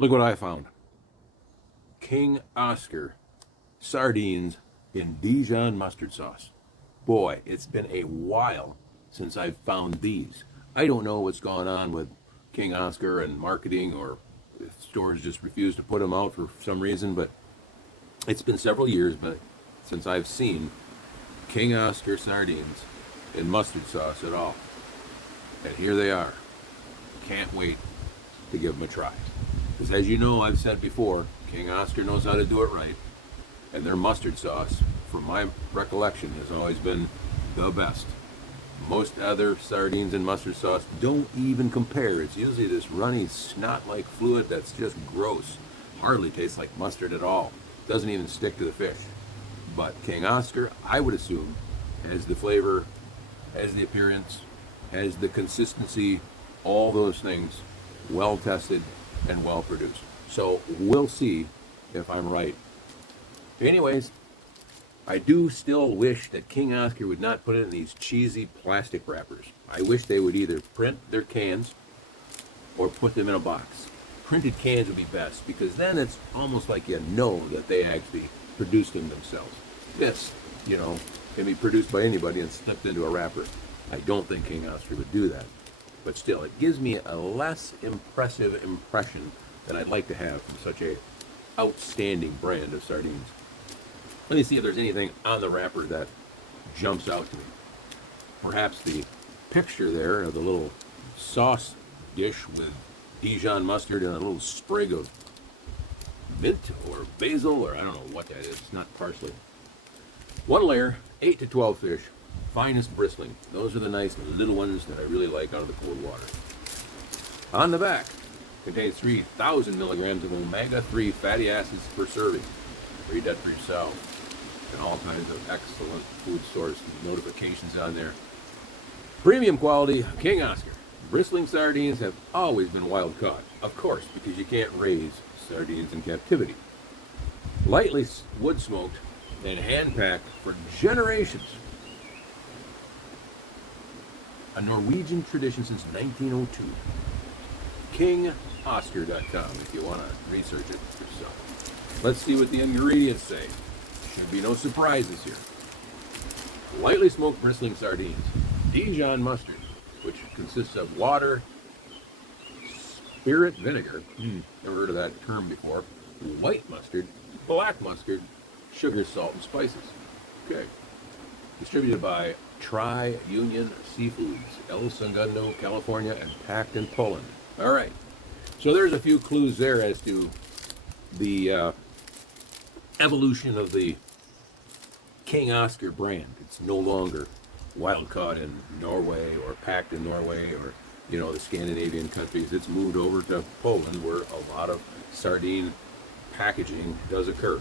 Look what I found. King Oscar sardines in Dijon mustard sauce. Boy, it's been a while since I've found these. I don't know what's going on with King Oscar and marketing, or if stores just refuse to put them out for some reason, but it's been several years since I've seen King Oscar sardines in mustard sauce at all. And here they are. Can't wait to give them a try. Because as you know, I've said before, King Oscar knows how to do it right. And their mustard sauce, from my recollection, has always been the best. Most other sardines and mustard sauce don't even compare. It's usually this runny, snot-like fluid that's just gross. Hardly tastes like mustard at all. Doesn't even stick to the fish. But King Oscar, I would assume, has the flavor, has the appearance, has the consistency, all those things well tested and well produced. So we'll see if I'm right. Anyways, I do still wish that King Oscar would not put it in these cheesy plastic wrappers. I wish they would either print their cans or put them in a box. Printed cans would be best, because then it's almost like you know that they actually produced them themselves. This, can be produced by anybody and slipped into a wrapper. I don't think King Oscar would do that. But still, it gives me a less impressive impression than I'd like to have from such a outstanding brand of sardines. Let me see if there's anything on the wrapper that jumps out to me. Perhaps the picture there of the little sauce dish with Dijon mustard and a little sprig of mint or basil, or I don't know what that is. It's not parsley. One layer, 8 to 12 fish, finest bristling. Those are the nice little ones that I really like out of the cold water. On the back, contains 3,000 milligrams of omega-3 fatty acids per serving. Read that for yourself. And all kinds of excellent food source notifications on there. Premium quality King Oscar. Bristling sardines have always been wild caught, of course, because you can't raise sardines in captivity. Lightly wood smoked and hand packed for generations. A Norwegian tradition since 1902. KingOscar.com if you want to research it yourself. Let's see what the ingredients say. Should be no surprises here. Lightly smoked bristling sardines. Dijon mustard, which consists of water, spirit vinegar, never heard of that term before, white mustard, black mustard, sugar, salt, and spices. Okay. Distributed by Tri-Union Seafoods, El Segundo, California, and packed in Poland. All right. So there's a few clues there as to the evolution of the King Oscar brand. It's no longer wild caught in Norway or packed in Norway or, the Scandinavian countries. It's moved over to Poland, where a lot of sardine packaging does occur.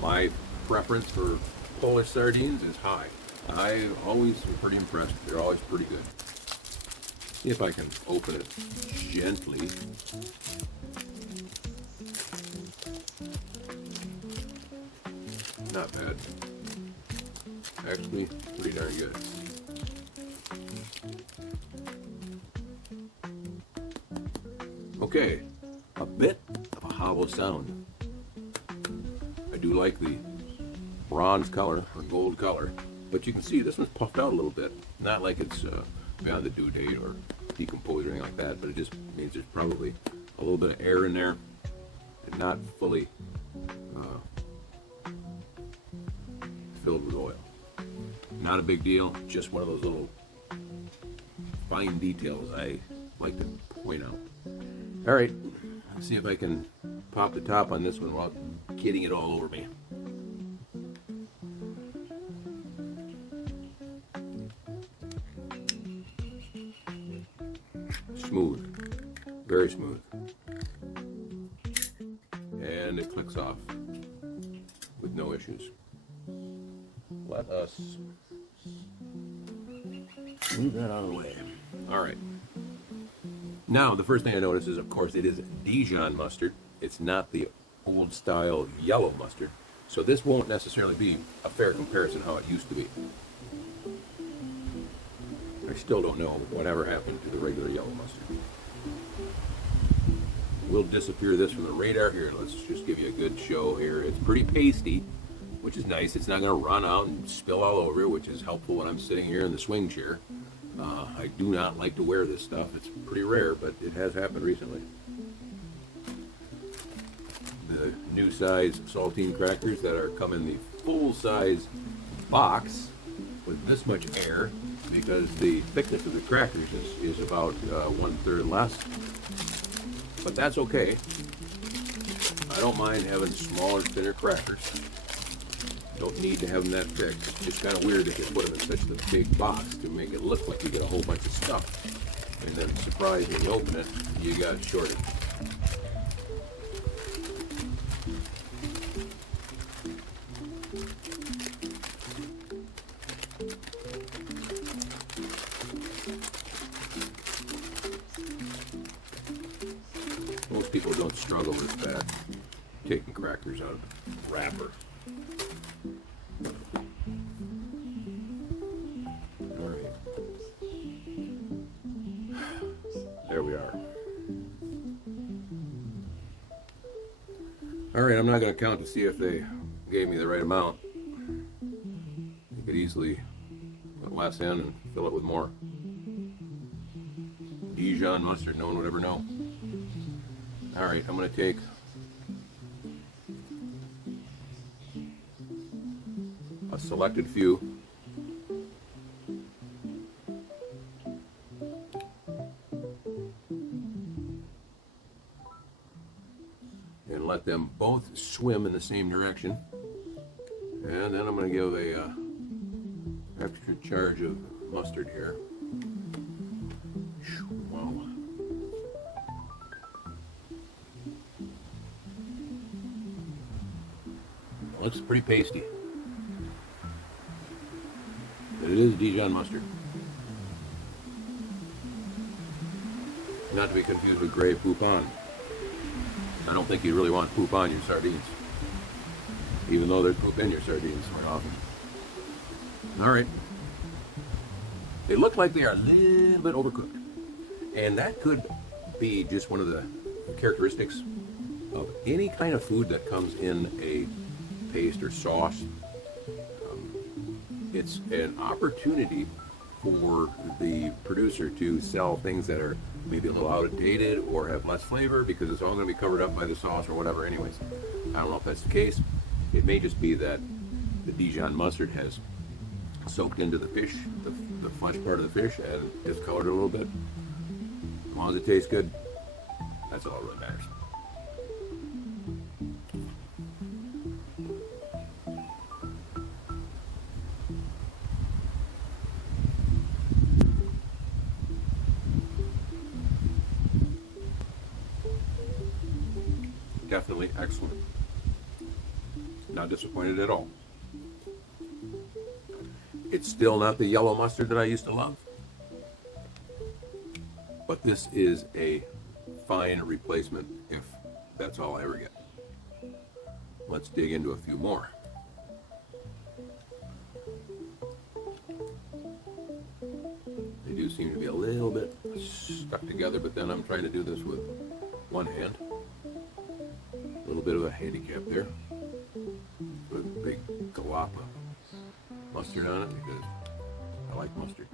My preference for Polish sardines is high. I always am pretty impressed. They're always pretty good. See if I can open it gently. Not bad. Actually, pretty darn good. Okay, a bit of a hollow sound. I do like the bronze color or gold color, but you can see this one's puffed out a little bit. Not like it's beyond the due date or decomposed or anything like that, but it just means there's probably a little bit of air in there and not fully filled with oil. Not a big deal, just one of those little fine details I like to point out. All right, let's see if I can pop the top on this one without getting it all over me. Smooth, very smooth. And it clicks off with no issues. Let us move that out of the way. All right. Now, the first thing I notice is, of course, it is Dijon mustard. It's not the old style yellow mustard. So this won't necessarily be a fair comparison how it used to be. I still don't know whatever happened to the regular yellow mustard. we'll disappear this from the radar here. Let's just give you a good show here. It's pretty pasty, which is nice. It's not going to run out and spill all over, which is helpful when I'm sitting here in the swing chair. I do not like to wear this stuff. It's pretty rare, but it has happened recently. The new size saltine crackers that are come in the full size box with this much air, because the thickness of the crackers is about 1/3 less. But that's okay. I don't mind having smaller, thinner crackers. Don't need to have them that thick. It's just kind of weird if you put them in such a big box to make it look like you get a whole bunch of stuff. And then, surprise, when you open it, you got it shorted. Most people don't struggle with that, taking crackers out of the wrapper. All right. There we are. All right, I'm not going to count to see if they gave me the right amount. You could easily put less in and fill it with more. Dijon mustard, no one would ever know. All right, I'm going to take a selected few. And let them both swim in the same direction. And then I'm going to give a extra charge of mustard here. Wow. Looks pretty pasty. But it is Dijon mustard. Not to be confused with gray poupon. I don't think you really want poop on your sardines, even though there's poop in your sardines quite often. All right. They look like they are a little bit overcooked. And that could be just one of the characteristics of any kind of food that comes in a paste or sauce. It's an opportunity for the producer to sell things that are maybe a little outdated or have less flavor because it's all going to be covered up by the sauce or whatever anyways. I don't know if that's the case. It may just be that the Dijon mustard has soaked into the fish, the flesh part of the fish, and discolored it a little bit. As long as it tastes good, that's all that really matters. Definitely excellent. Not disappointed at all. It's still not the yellow mustard that I used to love, but this is a fine replacement if that's all I ever get. Let's dig into a few more. They do seem to be a little bit stuck together, but then I'm trying to do this with one hand. A little bit of a handicap there. Put a big glop of mustard on it because I like mustard.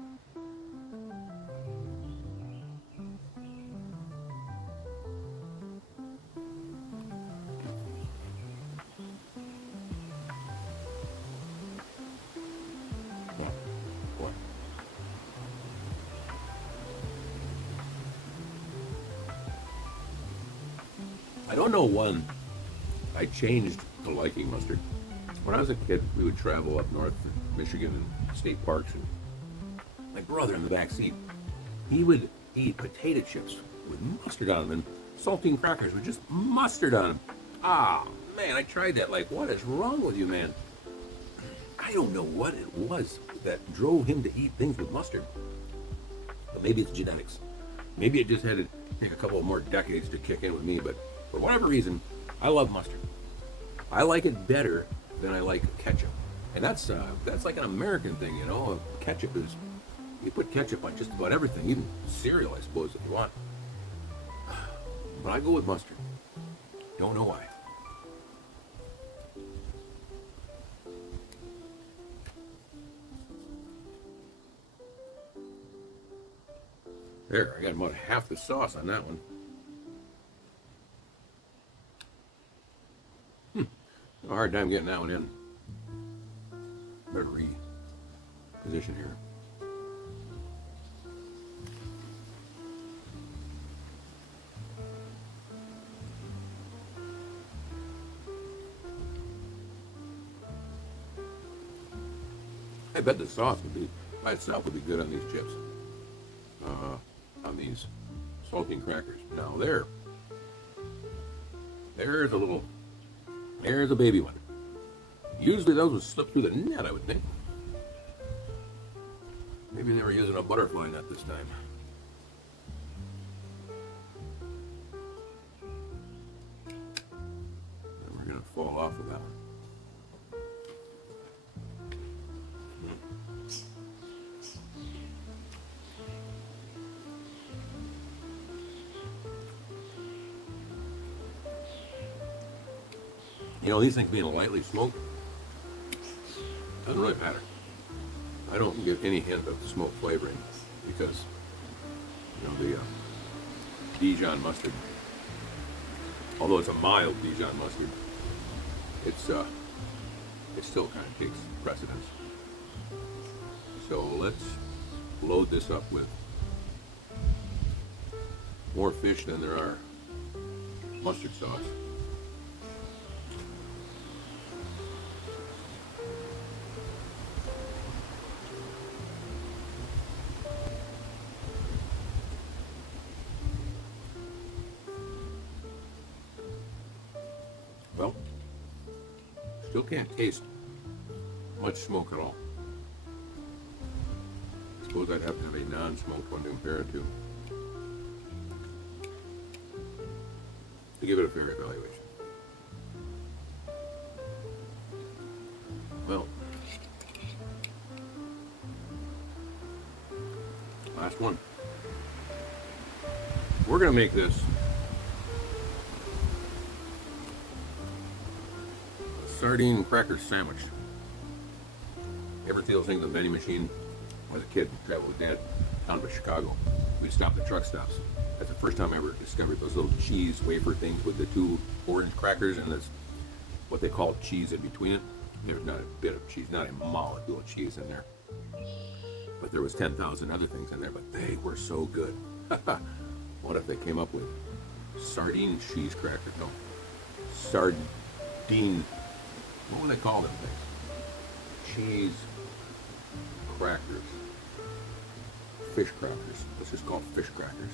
Boy. I don't know when I changed to liking mustard. When I was a kid, we would travel up north to Michigan and state parks, and my brother in the back seat, he would eat potato chips with mustard on them and saltine crackers with just mustard on them. Ah, man, I tried that. Like, what is wrong with you, man? I don't know what it was that drove him to eat things with mustard. But maybe it's genetics. Maybe it just had to take a couple of more decades to kick in with me, but for whatever reason, I love mustard. I like it better than I like ketchup. And that's like an American thing, you know. Ketchup is, you put ketchup on just about everything, even cereal, I suppose, if you want. But I go with mustard. Don't know why. There, I got about half the sauce on that one. A hard time getting that one in. Better reposition here. I bet the sauce would be, by itself, would be good on these chips. On these saltine crackers. Now there's a little, there's a baby one. Usually those would slip through the net, I would think. Maybe they were using a butterfly net this time. And we're gonna fall off of that one. You know, these things being lightly smoked doesn't really matter. I don't get any hint of smoke flavoring because, you know, the Dijon mustard, although it's a mild Dijon mustard, it still kind of takes precedence. So let's load this up with more fish than there are mustard sauce. Well, still can't taste much smoke at all. I suppose I'd have to have a non-smoked one to compare it to give it a fair evaluation. Well, last one. We're going to make this sardine cracker sandwich. Ever see those things in the vending machine? As a kid, traveled with Dad down to Chicago. We'd stop at truck stops. That's the first time I ever discovered those little cheese wafer things with the two orange crackers and this, what they call cheese in between it. There's not a bit of cheese, not a molecule of cheese in there. But there was 10,000 other things in there, but they were so good. What if they came up with sardine cheese crackers? No, sardine. What would they call them things? Cheese crackers. Fish crackers. Let's just call them fish crackers.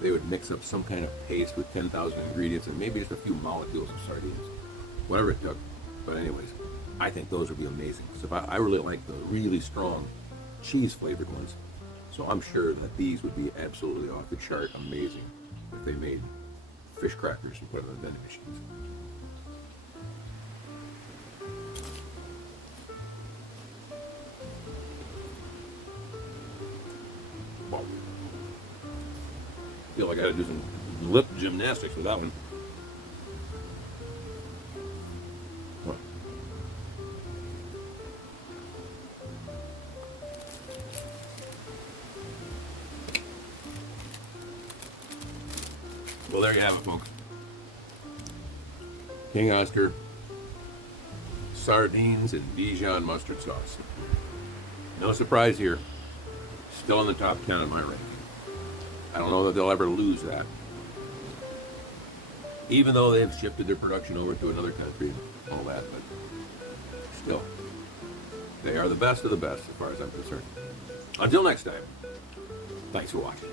They would mix up some kind of paste with 10,000 ingredients and maybe just a few molecules of sardines. Whatever it took. But anyways, I think those would be amazing. So I really like the really strong cheese flavored ones. So I'm sure that these would be absolutely off the chart amazing if they made fish crackers and put them in vending machines. Well, I feel like I gotta do some lip gymnastics with that one. Well, well, there you have it, folks. King Oscar sardines and Dijon mustard sauce. No surprise here. Still in the top 10 in my ranking. I don't know that they'll ever lose that. Even though they've shifted their production over to another country and all that, but still, they are the best of the best as far as I'm concerned. Until next time, thanks for watching.